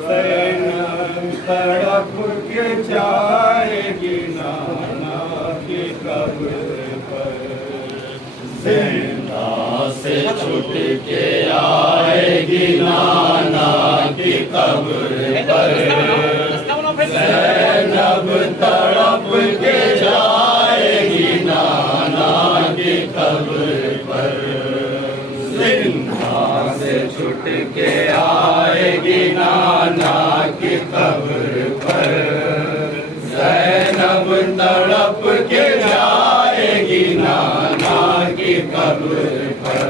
Zainab तड़प के जाएगी नाना की कब्र पर। जिंदा से छूट के आएगी नाना की कब्र पर। सैनब तड़प के जाएगी नाना की कब्र पर। जिंदा से छूट के आएगी नाना की कब्र पर। सैनब तड़प के जाएगी नाना की कब्र पर।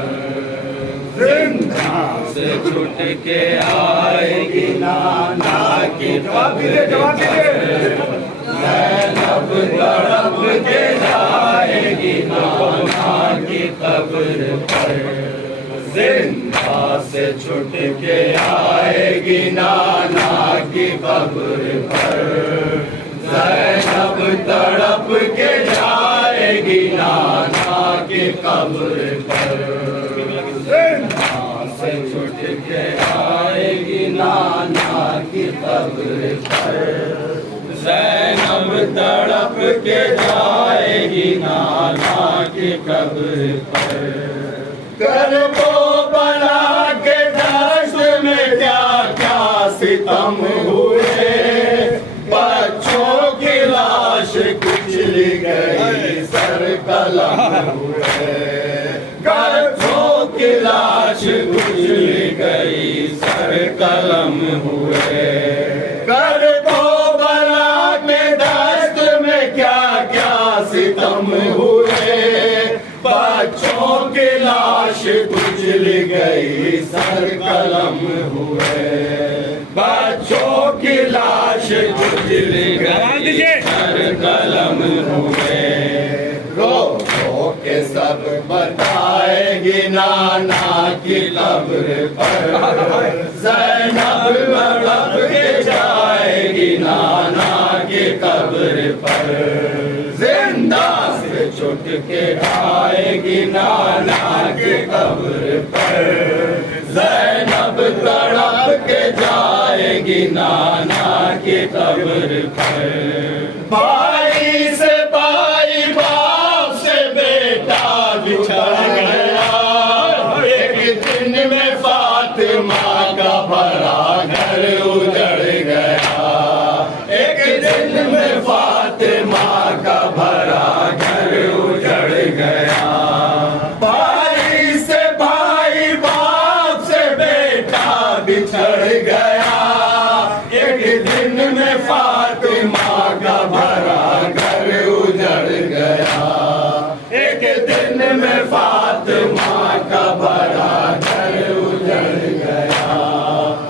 जिंदा से छूट के आएगी नाना की कब्र पर। सैनब तड़प के जाएगी नाना की कब्र पर। जिंदा से छूट के आएगी नाना की कब्र पर। सैनब तड़प के जाएगी नाना की कब्र पर। जिंदा से छूट के आएगी नाना की कब्र पर। सैनब तड़प के जाएगी नाना की कब्र पर। करबो बना के दश्त में क्या क्या सितम हुए। बच्चों की लाश कुचली गई सर कलम हुए। बच्चों की लाश कुचली गई सर कलम हुए। करबो बना के दश्त में क्या क्या सितम हुए। बच्चों की लाश कुचल गई सर कलम हुए। बच्चों की लाश कुचल गई सर कलम हुए। रो रो के सब बताएगी नाना की कब्र पर। ज़ैनब तड़प के जाएगी नाना की कब्र पर। जिंदा से छूट के आएगी नाना की कब्र पर। ज़ैनब तड़प के जाएगी नाना की कब्र पर। भाई से भाई बाप से बेटा बिछड़ गया। एक दिन में फातिमा का भरा घर उजड़ गया। एक दिन में फातिमा का भरा घर उजड़ गया। भाई से भाई बाप से बेटा बिछड़ गया। एक दिन में फातिमा का भरा घर उजड़ गया। एक दिन में फातिमा का भरा घर उजड़ गया।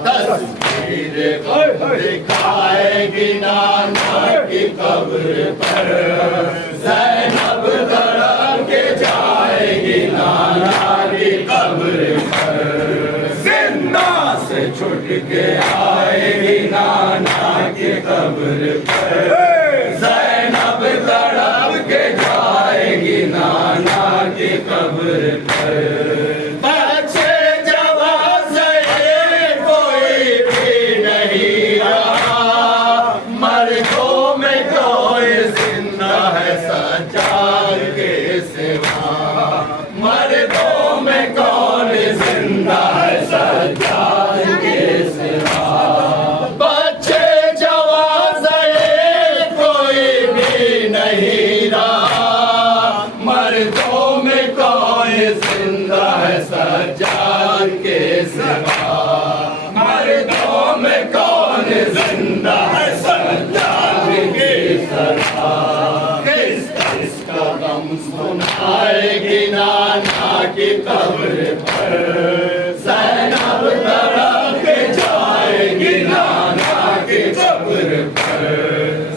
तस्वीर दिखाएगी नाना की कब्र पर। ज़ैनब तड़प के जाएगी नाना की कब्र पर। जिंदा से छूट के आएगी नाना की कब्र पर। ज़ैनब तड़प के जाएगी नाना की कब्र पर। बच्चे जवान से कोई भी नहीं रहा। मर्दों में कोई जिंदा है सज्जाद के सिवा। मर्दों में कौन जिंदा है सज्जाद के सिवा। बच्चे जवान से कोई भी नहीं रहा। मर्दों में कौन जिंदा है सज्जाद के सिवा। मर्दों में कौन जिंदा है सज्जाद के सिवा। किसका गम सुनाएगी नाना की कब्र पर। ज़ैनब तड़प के जाएगी नाना की कब्र पर।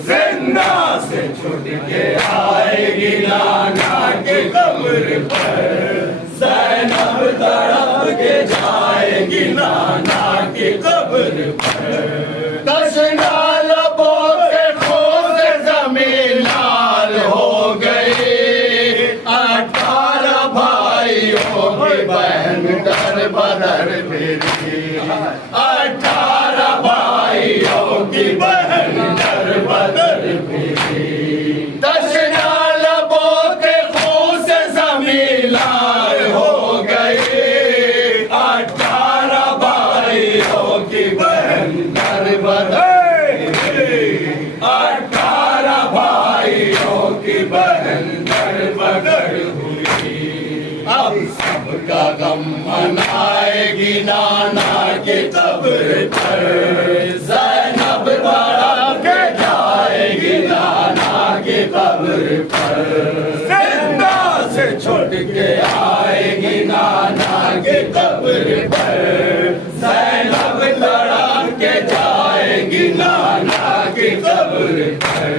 जिंदा से छूट के आएगी नाना की कब्र पर। ज़ैनब तड़प के जाएगी नाना की कब्र पर। तशना लबों से खून ज़मीन लाल हो गई। 18 भाइयों की बहन दर बदर फिरी। 18 भाई की बहन दर बदर फिरी। दशना लबों के खून से ज़मींदार हो गए। 18 भाइयों की बहन दर बदर फिरी। 18 भाइयों की बहन दर बदर हुई। अब सबका गम मनाएगी नाना की कब्र पर। ज़ैनब तड़प के जाएगी नाना की कब्र पर। जिंदा से छुट के आएगी नाना की कब्र पर। ज़ैनब तड़प के जाएगी नाना की कब्र पर।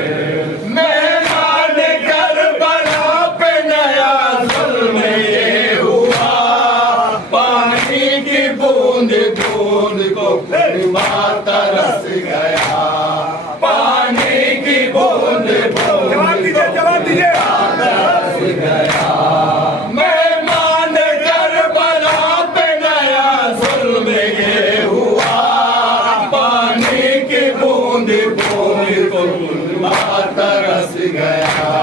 मैदान करबला पे नया जुल्म ये हुआ। पानी की बूंद बूंद को खुरमा तरस गया। पानी की बूंद बूंद तरस गया। मेहमान करबला पे नया जुल्म ये हुआ। पानी की बूंद बूंद को खुरमा तरस गया।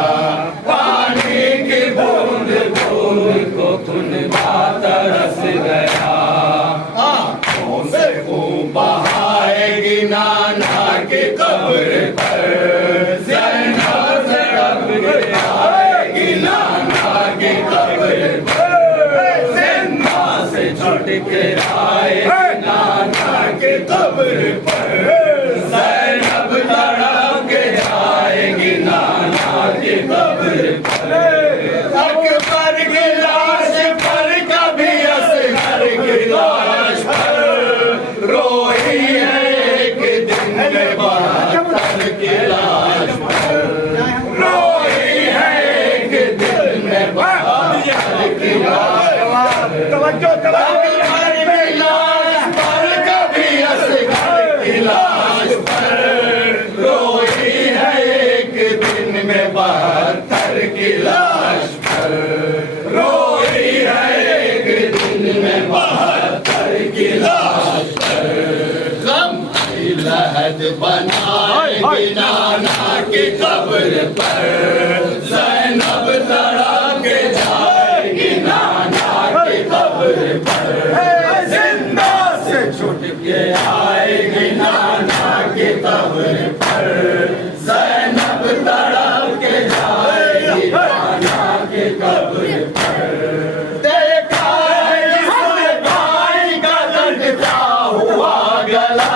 पानी की बूंद बूंद को खुरमा तरस गया। आँखों से खून बहाएगी नाना की कब्र पर। ज़ैनब तड़प के आएगी नाना की कब्र पर। जिंदा से छुट के आएगी नाना की कब्र पर। ज़ैनब तड़प के जाएगी नाना की कब्र पर। अकबर की लाश पर कभी असगर की लाश पर रोई है एक दिन में 72 की लाश पर। रोई है एक दिन में 72 की लाश पर। अकबर की लाश पर कभी असगर की लाश पर रोई है एक दिन में 72 की लाश पर। रोई है एक दिन में 72 की लाश पर। गम की लहद बनाएगी नाना की कब्र पर। ज़ैनब तड़प के जाएगी नाना की कब्र पर। जिंदा से छुट के आएगी नाना की कब्र पर। ज़ैनब तड़प के जाएगी नाना की कब्र पर। देखा है जिसने भाई का लटका हुआ गला।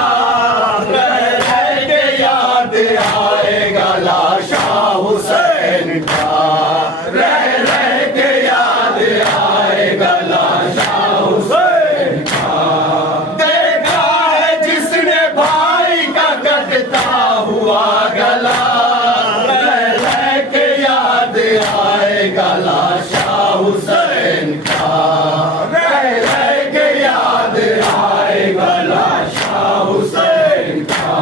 रह रह के याद आएगा लाशा हुसैन का। रह रह के याद आएगा लाशा हुसैन का। देखा है जिसने भाई का कटता हुआ गला। रह रह के याद आएगा लाशा हुसैन का। रह रह के याद आएगा लाशा हुसैन का।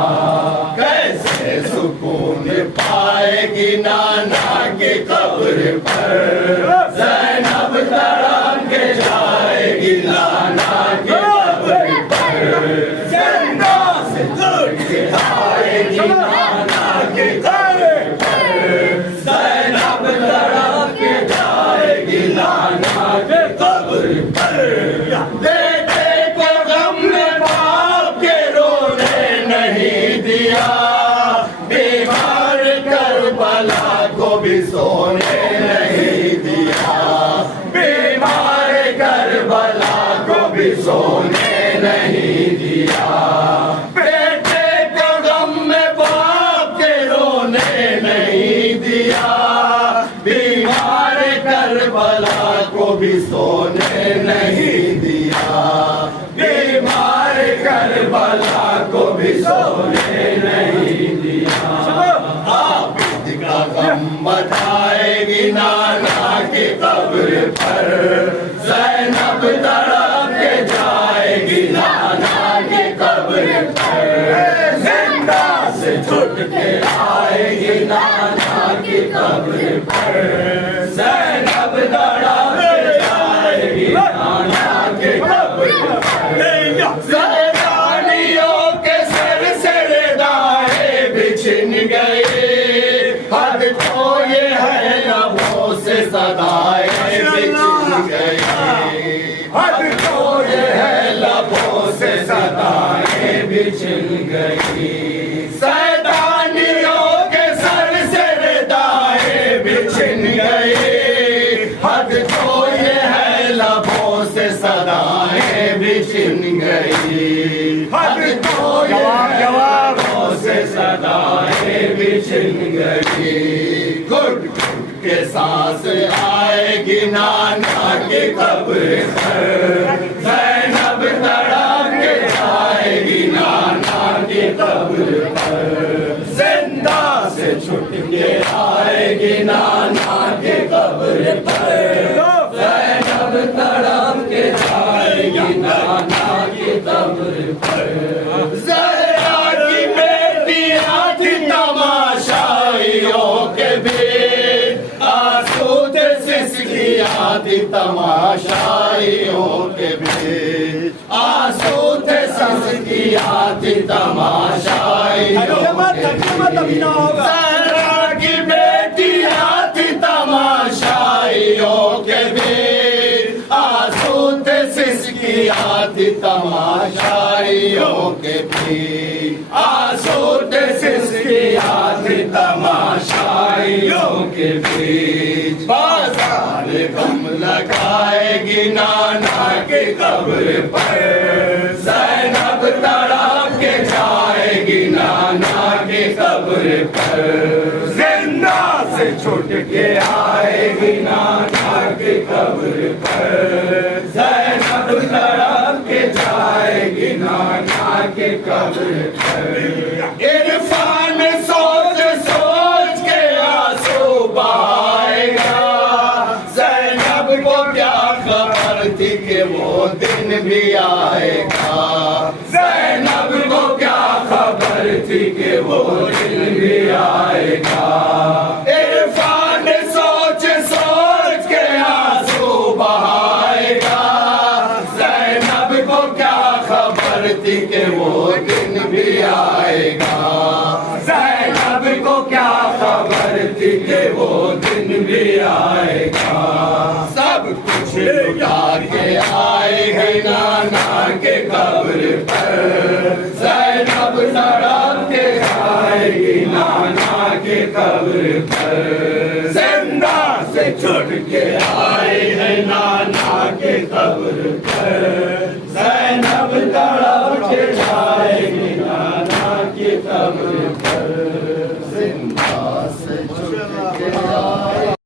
कैसे सुकून पाएगी नाना की कब्र पर। ज़ैनब तड़प के जाएगी नाना की कब्र पर। जिंदा से छुट के आएगी नाना की कब्र पर। ज़ैनब तड़प के जाएगी नाना की कब्र पर। बेटे को गम ने बाप के रोने नहीं दिया। बीमार करबला को भी सोने नहीं दिया। बीमार करबला को भी सोने नहीं दिया। बेटे को गम में बाप के रोने नहीं दिया। बीमार करबला को भी सोने नहीं दिया। बीमार करबला को भी सोने नहीं दिया। आबिद का गम मचाएगी नाना की कब्र पर। ज़ैनब तड़प के जाएगी नाना की कब्र पर। जिंदा से छुट के आएगी नाना की कब्र पर। ज़ैनब तड़प के जाएगी नाना की कब्र पर। ज़ैदानियों के सिर से से सदाएं भी छिन गई, सैतानियों के सर से रिदाएं भी छिन गई, हद तो ये है लबों से सदाएं भी छिन गई, हद तो ये है लबों से सदाएं भी छिन गई। घुट घुट के सांस आएगी नाना की कब्र पर, ज़ैनब तड़प के जाएगी नाना की कब्र पर, जिंदा से छुट के आएगी नाना की कब्र पर, ज़ैनब तड़प के जाएगी नाना की कब्र पर। ज़हरा की बेटियां थी तमाशाइयों के बीच, आंसू थे सिसकियां थी तमाशाइयों के बीच, आंसू थे सिसकियां थी तमाशाइयों के बीच। ज़हरा की बेटियां थी तमाशाइयों के बीच, आंसू थे सिसकियां थी तमाशाइयों के बीच, आंसू थे सिसकियां थी तमाशाइयों के बीच। बाजार गम लगाएगी नाना की कब्र पर, ज़ैनब तड़प के जाएगी नाना की कब्र पर, जिंदा से छुट के आएगी नाना की कब्र पर, ज़ैनब तड़प के जाएगी नाना की कब्र पर। इरफान सोच सोच के आंसू बहाएगा, ज़ैनब को क्या खबर थी कि वो दिन भी आएगा, ज़ैनब को क्या खबर थी कि वो दिन भी आएगा। इरफान सोच सोच के आंसू बहाएगा, ज़ैनब को क्या खबर थी कि वो दिन भी आएगा, ज़ैनब को क्या खबर थी कि वो दिन भी आएगा। सब कुछ लुटा के आएगी नाना के कब्र पर, ज़ैनब तड़प के जाएगी नाना के कब्र पर, जिंदा से छुट के आए है नाना के कब्र पर, ज़ैनब तड़प के जाएगी नाना के कब्र